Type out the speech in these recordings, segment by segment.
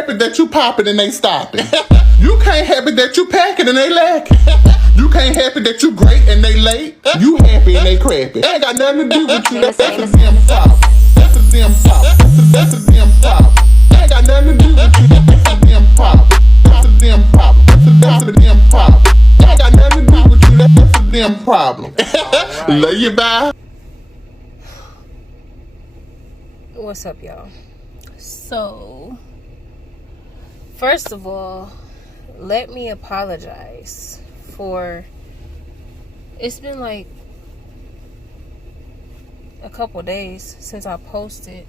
happy that you popping and they stopping. You can't happy that you packing and they lacking. You can't happy that you great and they late. You happy and they crappy. Ain't got nothing to do with you. That's a damn problem. That's a damn problem. That's a damn problem. Ain't got nothing to do with you. That's a damn problem. That's a damn problem. That's a damn problem. Ain't got nothing to do with you. That's a damn problem. Love you, bye. What's up, y'all? So, first of all, let me apologize for, it's been like a couple days since I posted,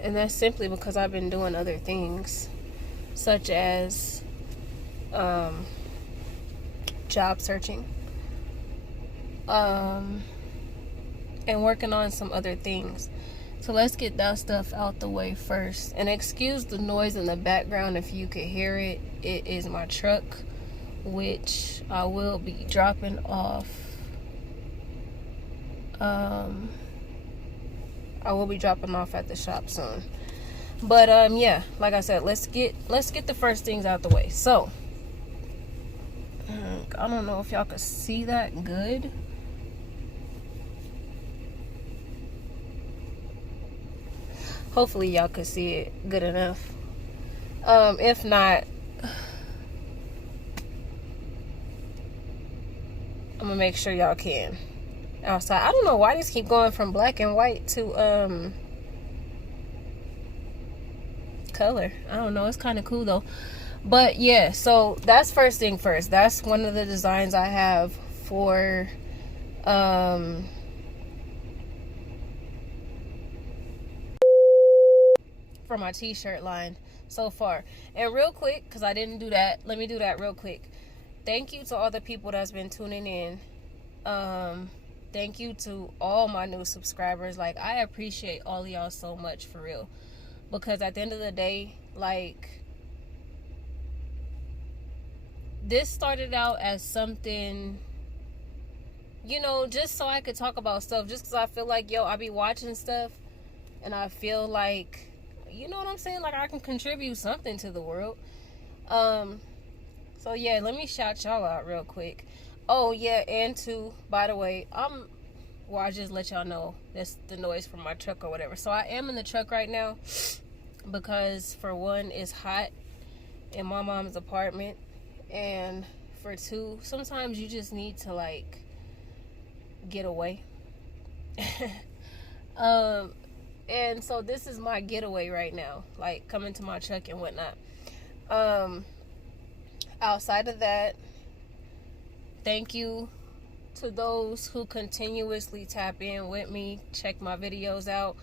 and that's simply because I've been doing other things, such as job searching, and working on some other things. So let's get that stuff out the way first. And excuse the noise in the background if you could hear it. It is my truck, which I will be dropping off. I will be dropping off at the shop soon. But yeah, like I said, let's get the first things out the way. So I don't know if y'all could see that good. Hopefully y'all could see it good enough. If not, I'm gonna make sure y'all can. Outside, I don't know why these keep going from black and white to color. I don't know, it's kind of cool though. But yeah, so that's first thing first. That's one of the designs I have for my t-shirt line so far. And real quick, because I didn't do that, let me do that real quick. Thank you to all the people that's been tuning in. Thank you to all my new subscribers. Like, I appreciate all of y'all so much, for real, because at the end of the day, like, this started out as something, you know, just so I could talk about stuff, just because I feel like, yo, I be watching stuff and I feel like, you know what I'm saying, like I can contribute something to the world. So yeah, let me shout y'all out real quick. Oh yeah, and two, by the way, I just let y'all know that's the noise from my truck or whatever. So I am in the truck right now because, for one, it's hot in my mom's apartment, and for two, sometimes you just need to like get away. And so this is my getaway right now, like coming to my truck and whatnot. Outside of that, thank you to those who continuously tap in with me, check my videos out.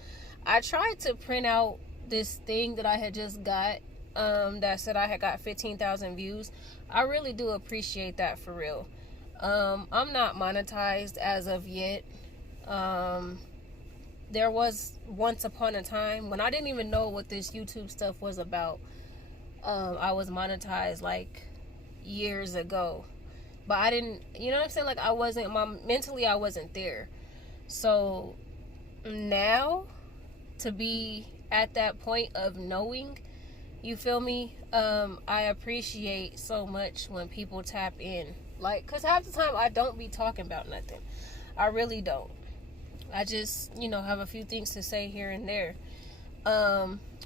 I tried to print out this thing that I had just got that said I had got 15,000 views. I really do appreciate that, for real. I'm not monetized as of yet. There was once upon a time when I didn't even know what this YouTube stuff was about. I was monetized like years ago, but I didn't, you know what I'm saying? Like, mentally I wasn't there. So now, to be at that point of knowing, you feel me? I appreciate so much when people tap in. Like, cause half the time I don't be talking about nothing. I really don't. I just, you know, have a few things to say here and there.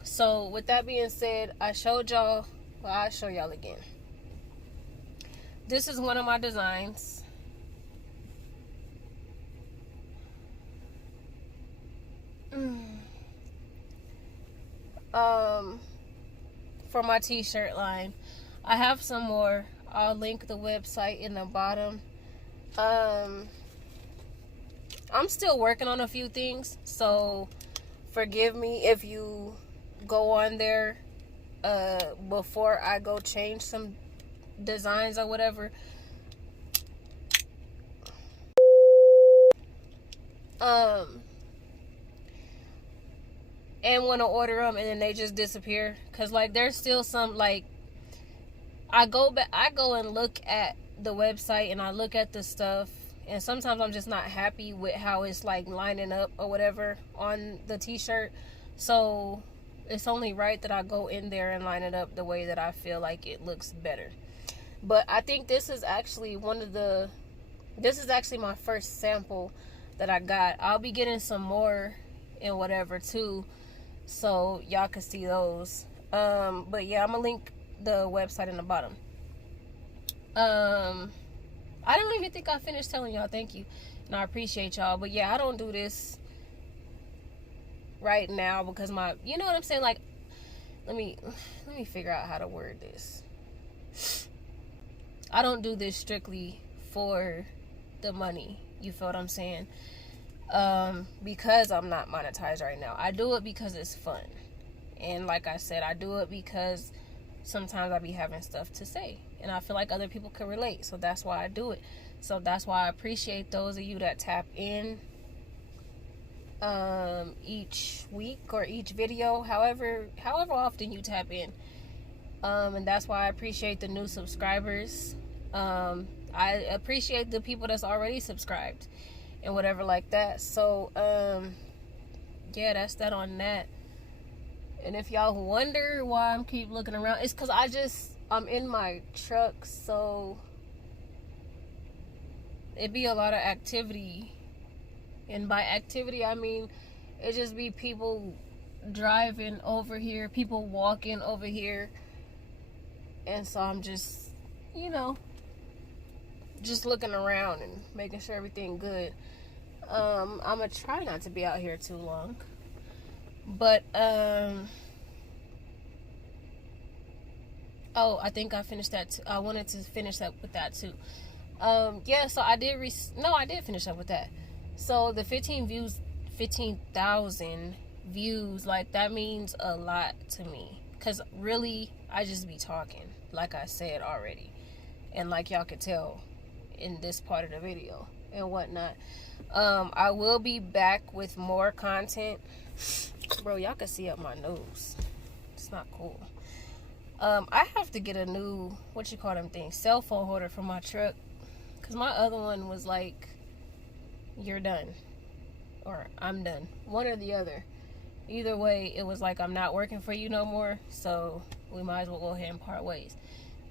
So with that being said, I showed y'all, well, I'll show y'all again. This is one of my designs. For my t-shirt line. I have some more. I'll link the website in the bottom. I'm still working on a few things, so forgive me if you go on there before I go change some designs or whatever. And want to order them and then they just disappear, because like there's still some, like, I go and look at the website and I look at the stuff, and sometimes I'm just not happy with how it's like lining up or whatever on the t-shirt. So it's only right that I go in there and line it up the way that I feel like it looks better. But I think this is actually this is actually my first sample that I got. I'll be getting some more and whatever too, so y'all can see those. But yeah, I'm gonna link the website in the bottom. I don't even think I finished telling y'all thank you, and I appreciate y'all. But yeah, I don't do this right now because you know what I'm saying? Like, let me figure out how to word this. I don't do this strictly for the money. You feel what I'm saying? Because I'm not monetized right now. I do it because it's fun. And like I said, I do it because sometimes I be having stuff to say. And I feel like other people can relate. So that's why I do it. So that's why I appreciate those of you that tap in each week or each video, however often you tap in. And that's why I appreciate the new subscribers. I appreciate the people that's already subscribed and whatever like that. So yeah, that's that on that. And if y'all wonder why I'm keep looking around, it's because I'm in my truck, so it be a lot of activity. And by activity I mean it just be people driving over here, people walking over here. And so I'm just, just looking around and making sure everything good. I'm gonna try not to be out here too long. But oh, I think I finished that too. I wanted to finish up with that too. Yeah, so I did I did finish up with that. So the 15,000 views, like that means a lot to me, cuz really I just be talking, like I said already. And like y'all could tell in this part of the video and whatnot. I will be back with more content. Bro, y'all can see up my nose. It's not cool. I have to get a new, cell phone holder for my truck. Because my other one was like, you're done. Or I'm done. One or the other. Either way, it was like, I'm not working for you no more. So we might as well go ahead and part ways.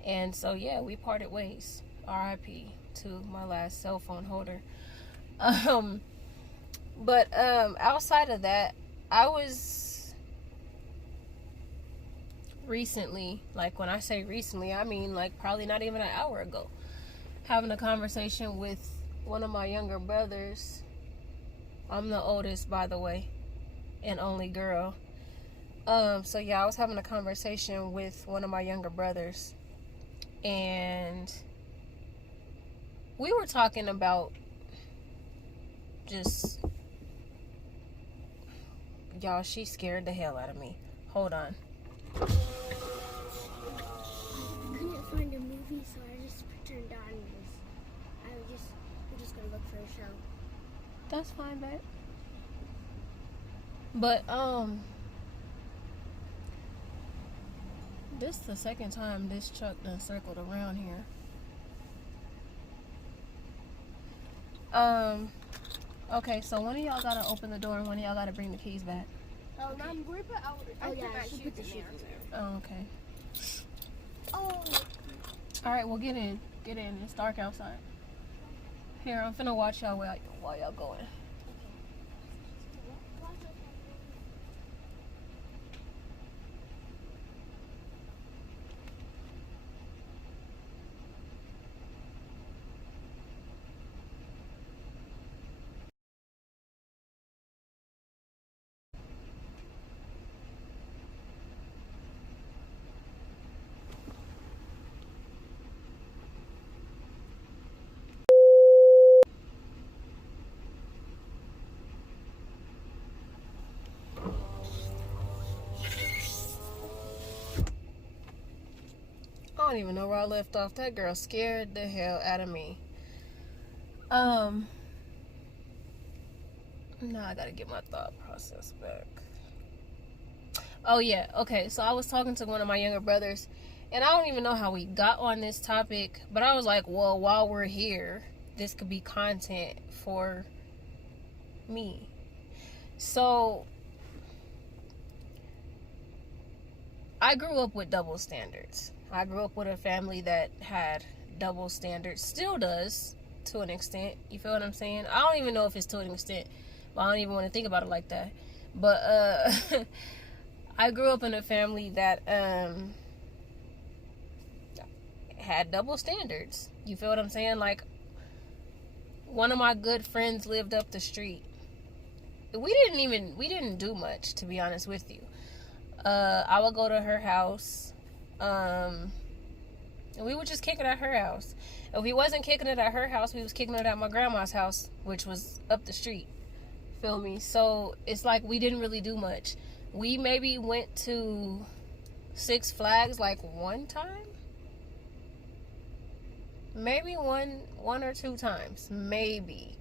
And so, yeah, we parted ways. RIP to my last cell phone holder. But outside of that, I was recently, like when I say recently, I mean like probably not even an hour ago, having a conversation with one of my younger brothers. I'm the oldest, by the way, and only girl. So yeah, I was having a conversation with one of my younger brothers, and we were talking about just, y'all, she scared the hell out of me. Hold on. I couldn't find a movie, so I just turned on this. We're just gonna look for a show. That's fine, babe. But this is the second time this truck done circled around here. Okay, so one of y'all gotta open the door and one of y'all gotta bring the keys back. Oh, Mom, we put out. Oh yeah, I should put the shoes in there. Oh, okay. Oh. All right, well, get in. Get in. It's dark outside. Here, I'm finna watch y'all while y'all going. I don't even know where I left off. That girl scared the hell out of me. Now I gotta get my thought process back. Oh yeah, okay, so I was talking to one of my younger brothers, and I don't even know how we got on this topic, but I was like, well, while we're here, this could be content for me. So I grew up with double standards. I grew up with a family that had double standards, still does to an extent. You feel what I'm saying? I don't even know if it's to an extent, but I don't even want to think about it like that. But I grew up in a family that had double standards. You feel what I'm saying? Like, one of my good friends lived up the street. We didn't do much, to be honest with you. I would go to her house, and we would just kick it at her house. If we wasn't kicking it at her house, we was kicking it at my grandma's house, which was up the street. Feel me? So it's like we didn't really do much. We maybe went to Six Flags like one time, maybe one or two times, maybe,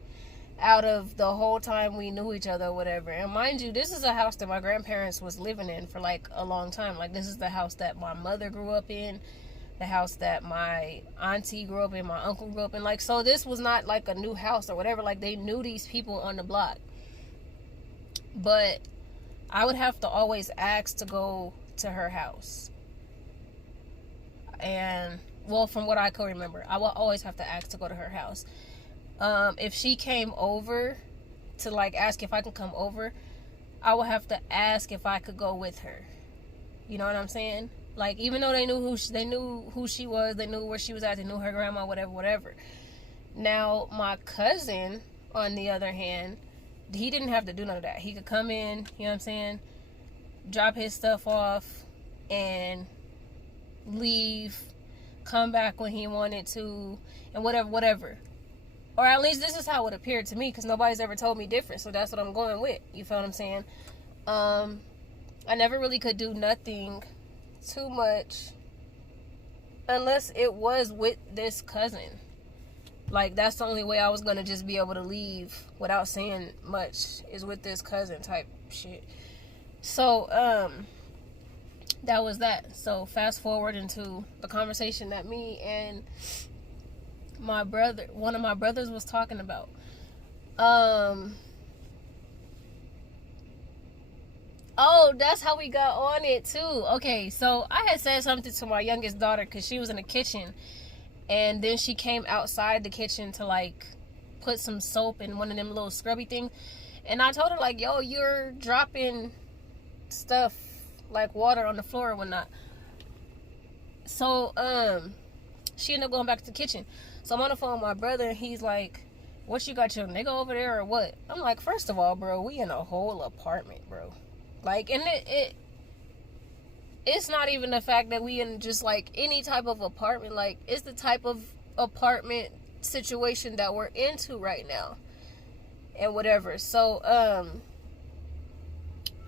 out of the whole time we knew each other or whatever. And mind you, this is a house that my grandparents was living in for like a long time. Like, this is the house that my mother grew up in, the house that my auntie grew up in, my uncle grew up in. Like, so this was not like a new house or whatever. Like, they knew these people on the block. But I would have to always ask to go to her house. And, well, from what I can remember, I will always have to ask to go to her house. If she came over to like ask if I could come over, I would have to ask if I could go with her. You know what I'm saying? Like, even though they knew who she was, they knew where she was at, they knew her grandma, whatever. Now, my cousin, on the other hand, he didn't have to do none of that. He could come in, you know what I'm saying, drop his stuff off, and leave, come back when he wanted to, and whatever. Or at least this is how it appeared to me, because nobody's ever told me different, so that's what I'm going with. You feel what I'm saying? I never really could do nothing too much unless it was with this cousin. Like, that's the only way I was going to just be able to leave without saying much, is with this cousin type shit. So, that was that. So, fast forward into the conversation that me and one of my brothers was talking about. Oh, that's how we got on it too. Okay, so I had said something to my youngest daughter because she was in the kitchen, and then she came outside the kitchen to like put some soap in one of them little scrubby things, and I told her like, yo, you're dropping stuff like water on the floor or whatnot. So she ended up going back to the kitchen. So I'm on the phone with my brother, and he's like, what, you got your nigga over there or what? I'm like, first of all, bro, we in a whole apartment, bro. Like, and it's not even the fact that we in just like any type of apartment. Like, it's the type of apartment situation that we're into right now and whatever. So I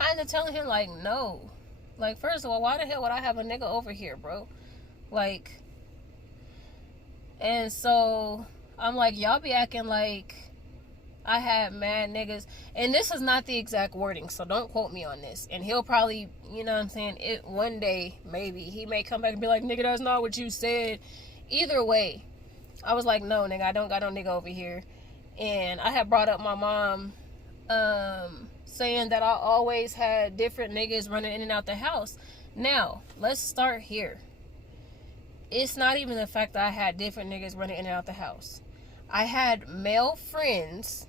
ended up telling him like, no, like, first of all, why the hell would I have a nigga over here, bro? Like, and so I'm like, y'all be acting like I had mad niggas, and this is not the exact wording, so don't quote me on this. And he'll probably, you know what I'm saying, it one day maybe he may come back and be like, nigga, that's not what you said. Either way, I was like, no, nigga, I don't got no nigga over here. And I had brought up my mom saying that I always had different niggas running in and out the house. Now, let's start here. It's not even the fact that I had different niggas running in and out the house. I had male friends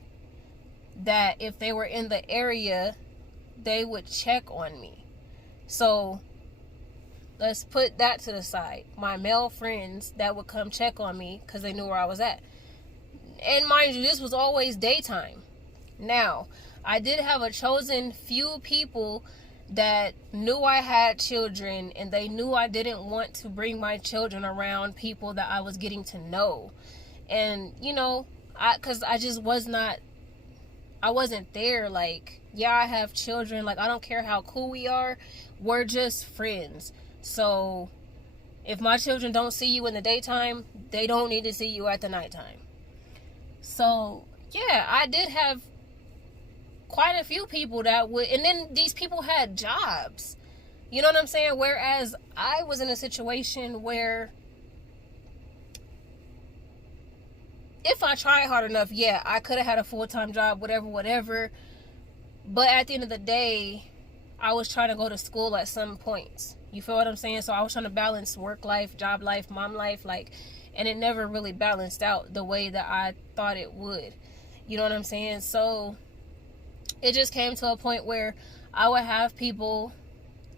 that if they were in the area, they would check on me. So let's put that to the side. My male friends that would come check on me because they knew where I was at. And mind you, this was always daytime. Now, I did have a chosen few people that knew I had children, and they knew I didn't want to bring my children around people that I was getting to know. And, you know, because I just I wasn't there. Like, yeah, I have children. Like, I don't care how cool we are. We're just friends. So, if my children don't see you in the daytime, they don't need to see you at the nighttime. So, yeah, I did have quite a few people that would, and then these people had jobs. You know what I'm saying? Whereas I was in a situation where if I tried hard enough, yeah, I could have had a full-time job, whatever. But at the end of the day, I was trying to go to school at some points. You feel what I'm saying? So I was trying to balance work life, job life, mom life, like, and it never really balanced out the way that I thought it would. You know what I'm saying? So it just came to a point where I would have people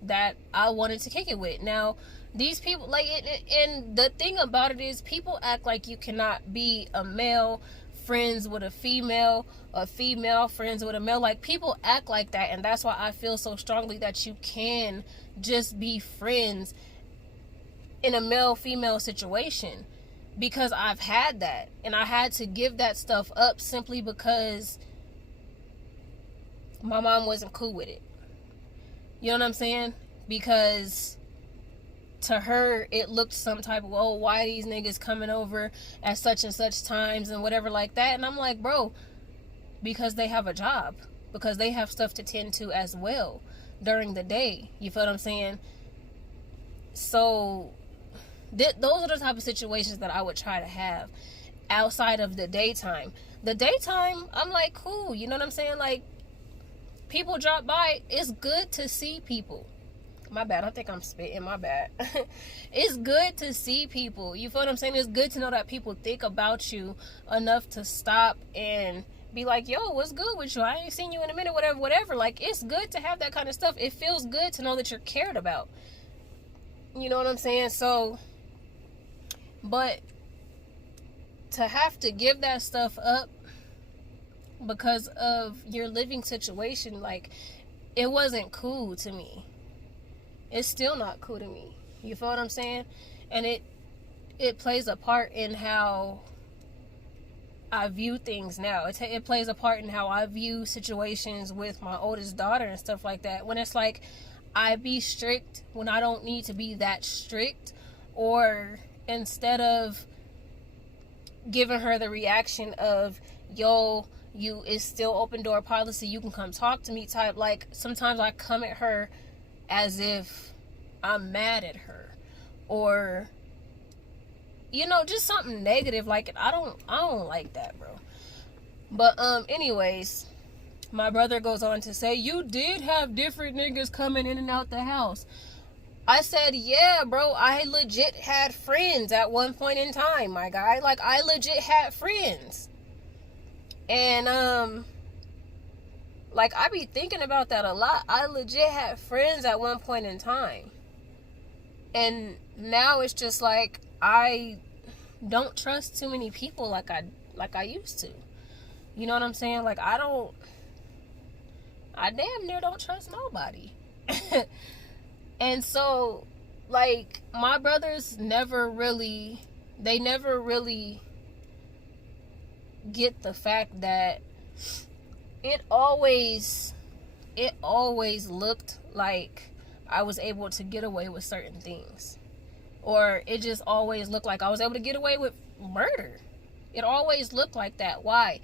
that I wanted to kick it with. Now, these people, like, and the thing about it is, people act like you cannot be a male friends with a female friends with a male. Like, people act like that, and that's why I feel so strongly that you can just be friends in a male-female situation, because I've had that, and I had to give that stuff up simply because my mom wasn't cool with it. You know what I'm saying? Because to her, it looked some type of, oh, why these niggas coming over at such and such times and whatever like that. And I'm like, bro, because they have a job, because they have stuff to tend to as well during the day. You feel what I'm saying? So those are the type of situations that I would try to have outside of the daytime. The daytime, I'm like, cool. You know what I'm saying? Like, people drop by. It's good to see people. My bad. I think I'm spitting. My bad. It's good to see people. You feel what I'm saying? It's good to know that people think about you enough to stop and be like, yo, what's good with you? I ain't seen you in a minute, whatever. Like, it's good to have that kind of stuff. It feels good to know that you're cared about. You know what I'm saying? So, but to have to give that stuff up because of your living situation, like, it wasn't cool to me. It's still not cool to me. You feel what I'm saying? And it plays a part in how I view things now. It plays a part in how I view situations with my oldest daughter and stuff like that. When it's like, I be strict when I don't need to be that strict, or instead of giving her the reaction of, yo, it's still open door policy, you can come talk to me type, like, sometimes I come at her as if I'm mad at her, or, you know, just something negative. Like, I don't like that, bro. But anyways, my brother goes on to say, you did have different niggas coming in and out the house. I said, yeah, bro, I legit had friends at one point in time, my guy. Like, I legit had friends. And like, I be thinking about that a lot. I legit had friends at one point in time. And now it's just like, I don't trust too many people like I used to. You know what I'm saying? Like, I damn near don't trust nobody. And so, like, my brothers never really get the fact that it always looked like I was able to get away with certain things, or it just always looked like I was able to get away with murder. It always looked like that. Why?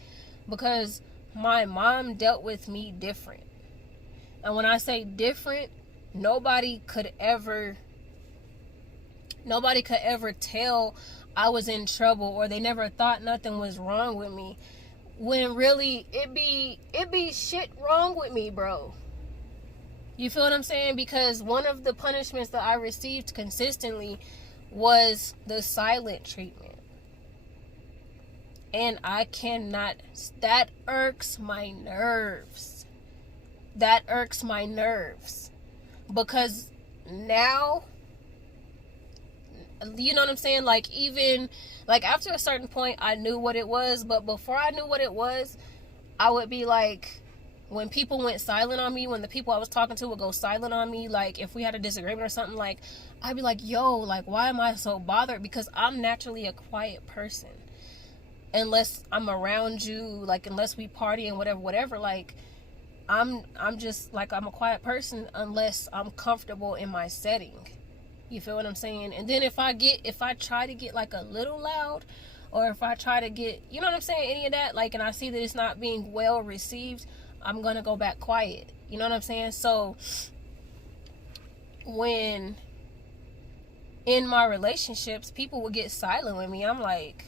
Because my mom dealt with me different. And when I say different, nobody could ever tell I was in trouble, or they never thought nothing was wrong with me, when really it be shit wrong with me, bro. You feel what I'm saying? Because one of the punishments that I received consistently was the silent treatment. And I cannot, that irks my nerves. That irks my nerves. Because now, you know what I'm saying? Like, even, like, after a certain point, I knew what it was. But before I knew what it was, I would be like, when people went silent on me, when the people I was talking to would go silent on me, like, if we had a disagreement or something, like, I'd be like, yo, like, why am I so bothered? Because I'm naturally a quiet person. Unless I'm around you, like, unless we party and whatever, like, I'm just, like, I'm a quiet person unless I'm comfortable in my setting. You feel what I'm saying? And then if I try to get, like, a little loud, or if I try to get, you know what I'm saying, any of that, like, and I see that it's not being well received, I'm gonna go back quiet. You know what I'm saying? So when in my relationships, people would get silent with me, I'm like,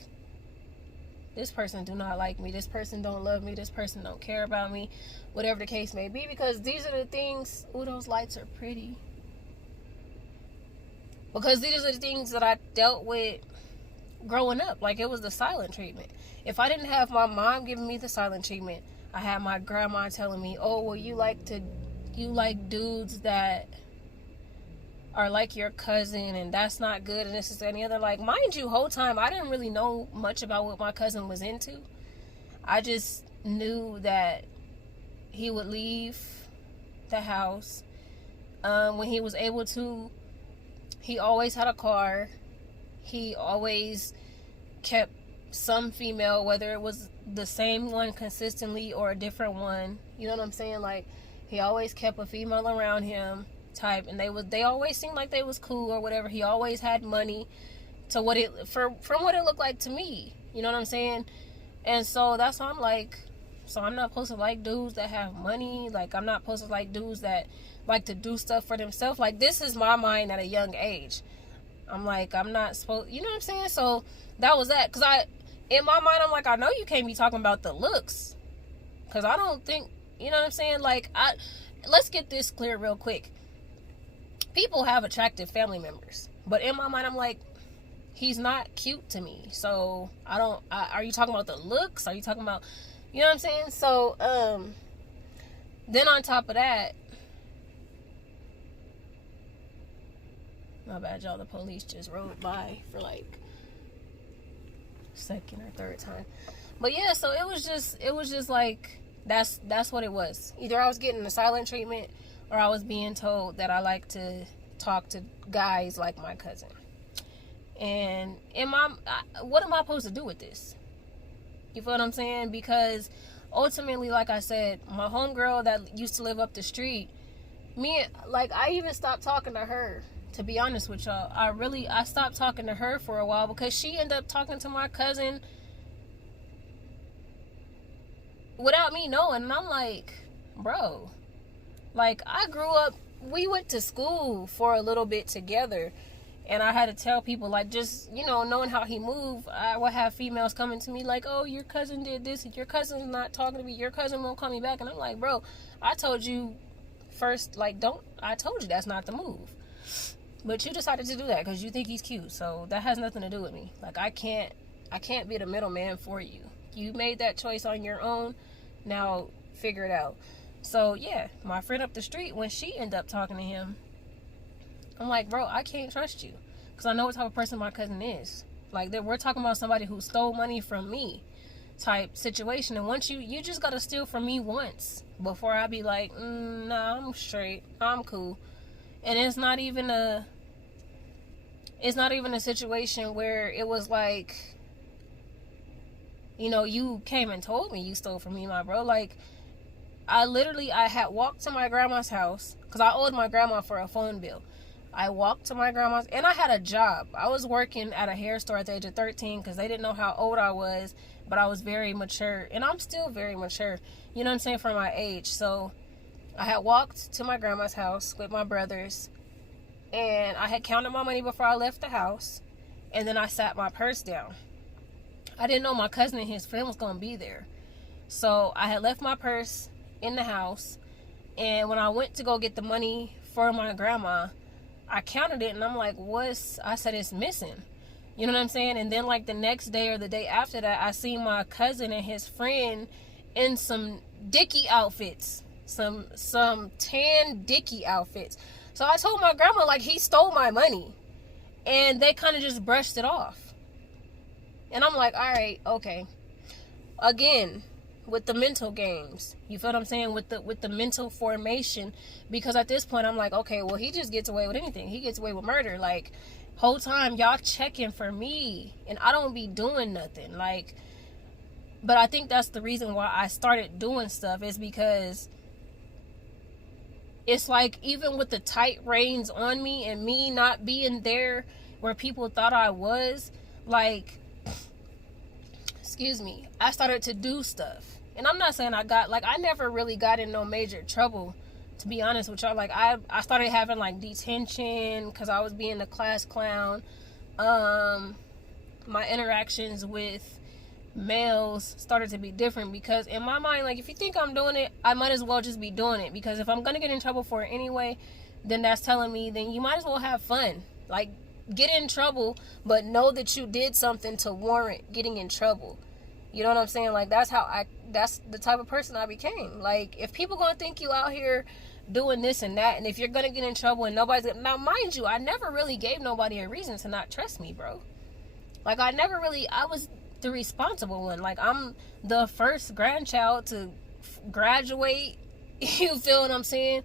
this person do not like me, this person don't love me, this person don't care about me, whatever the case may be. Because these are the things, ooh, those lights are pretty. Because these are the things that I dealt with growing up. Like, it was the silent treatment. If I didn't have my mom giving me the silent treatment, I had my grandma telling me, oh, well, you like dudes that are like your cousin, and that's not good, and this is any other. Like, mind you, whole time I didn't really know much about what my cousin was into. I just knew that he would leave the house when he was able to. He always had a car. He always kept some female, whether it was the same one consistently or a different one. You know what I'm saying? Like, he always kept a female around him type, and they always seemed like they was cool or whatever. He always had money to what it from what it looked like to me. You know what I'm saying? And so that's why I'm like, so I'm not supposed to like dudes that have money. Like, I'm not supposed to like dudes that like to do stuff for themselves. Like, this is my mind at a young age. I'm like, I'm not supposed, you know what I'm saying? So that was that. Because in my mind, I'm like, I know you can't be talking about the looks. Because I don't think, you know what I'm saying? Like, let's get this clear real quick. People have attractive family members. But in my mind, I'm like, he's not cute to me. So are you talking about the looks? Are you talking about, you know what I'm saying? So, then on top of that, my bad, y'all, the police just rode by for like second or third time. But yeah, so it was just like, that's what it was. Either I was getting the silent treatment, or I was being told that I like to talk to guys like my cousin. And what am I supposed to do with this? You feel what I'm saying? Because ultimately, like I said, my homegirl that used to live up the street, I even stopped talking to her. To be honest with y'all, I stopped talking to her for a while because she ended up talking to my cousin without me knowing. And I'm like, bro, like, I grew up, we went to school for a little bit together, and I had to tell people, like, just, you know, knowing how he moved, I would have females coming to me like, oh, your cousin did this, your cousin's not talking to me, your cousin won't call me back. And I'm like, bro, I told you first, like, I told you that's not the move. But you decided to do that because you think he's cute. So that has nothing to do with me. Like, I can't be the middleman for you. You made that choice on your own. Now figure it out. So yeah, my friend up the street, when she ended up talking to him, I'm like, bro, I can't trust you because I know what type of person my cousin is. Like, we're talking about somebody who stole money from me type situation. And once you just got to steal from me once before I be like, nah, I'm straight. I'm cool. And it's not even a situation where it was like, you know, you came and told me you stole from me, my bro. Like, I had walked to my grandma's house because I owed my grandma for a phone bill. I walked to my grandma's, and I had a job. I was working at a hair store at the age of 13 because they didn't know how old I was, but I was very mature, and I'm still very mature, you know what I'm saying, for my age. So I had walked to my grandma's house with my brothers, and I had counted my money before I left the house, and then I sat my purse down. I didn't know my cousin and his friend was going to be there. So I had left my purse in the house, and when I went to go get the money for my grandma, I counted it, and I'm like, I said, it's missing. You know what I'm saying? And then, like, the next day or the day after that, I seen my cousin and his friend in some Dickie outfits. Some tan Dickie outfits. So I told my grandma, like, he stole my money. And they kind of just brushed it off. And I'm like, all right, okay. Again, with the mental games. You feel what I'm saying? With the mental formation. Because at this point, I'm like, okay, well, he just gets away with anything. He gets away with murder. Like, whole time, y'all checking for me. And I don't be doing nothing. Like, but I think that's the reason why I started doing stuff. Is because it's like, even with the tight reins on me and me not being there where people thought I was, like, excuse me, I started to do stuff. And I'm not saying I never really got in no major trouble, to be honest with y'all. Like, I started having, like, detention because I was being the class clown. My interactions with males started to be different because in my mind, like, if you think I'm doing it, I might as well just be doing it, because if I'm gonna get in trouble for it anyway, then that's telling me then you might as well have fun. Like, get in trouble, but know that you did something to warrant getting in trouble. You know what I'm saying? Like, that's the type of person I became. Like, if people gonna think you out here doing this and that, and if you're gonna get in trouble and nobody's gonna, now mind you, I never really gave nobody a reason to not trust me, bro. Like, I was the responsible one. Like, I'm the first grandchild to graduate. You feel what I'm saying?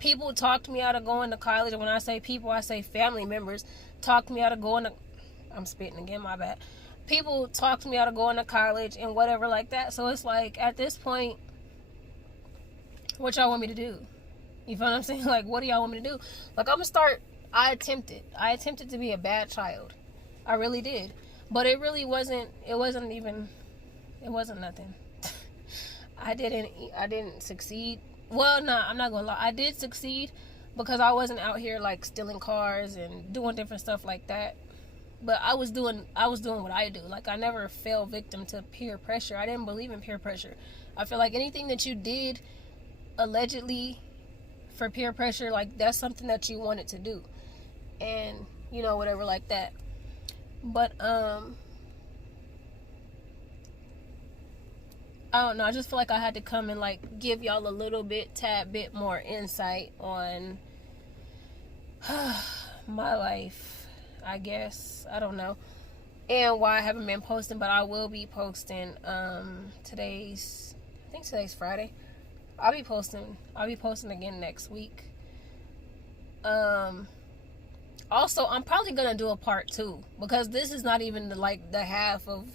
People talked me out of going to college, and when I say people, I say family members talked me out of going to, I'm spitting again, my bad. People talked me out of going to college and whatever like that. So it's like, at this point, what y'all want me to do? You feel what I'm saying? Like, what do y'all want me to do? Like, I'm gonna start, I attempted to be a bad child. I really did. But it wasn't nothing. I didn't succeed. Well, no, I'm not gonna lie. I did succeed because I wasn't out here like stealing cars and doing different stuff like that. But I was doing what I do. Like, I never fell victim to peer pressure. I didn't believe in peer pressure. I feel like anything that you did allegedly for peer pressure, like, that's something that you wanted to do. And, you know, whatever like that. But I don't know, I just feel like I had to come and like give y'all a tad bit more insight on my life, I guess. I don't know. And why I haven't been posting, but I will be posting today's Friday. I'll be posting again next week. Also, I'm probably gonna do a part 2 because this is not even the half of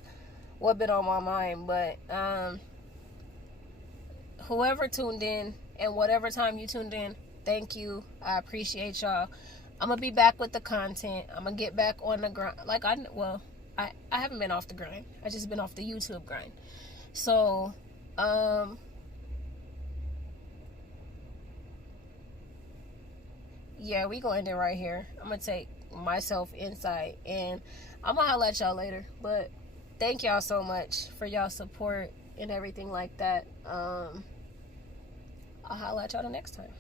what been on my mind. But whoever tuned in and whatever time you tuned in, thank you. I appreciate y'all. I'm gonna be back with the content. I'm gonna get back on the grind. Like, I haven't been off the grind. I just been off the YouTube grind. So yeah, we gonna end it right here. I'm gonna take myself inside and I'm gonna holla at y'all later. But thank y'all so much for y'all support and everything like that. I'll holla at y'all the next time.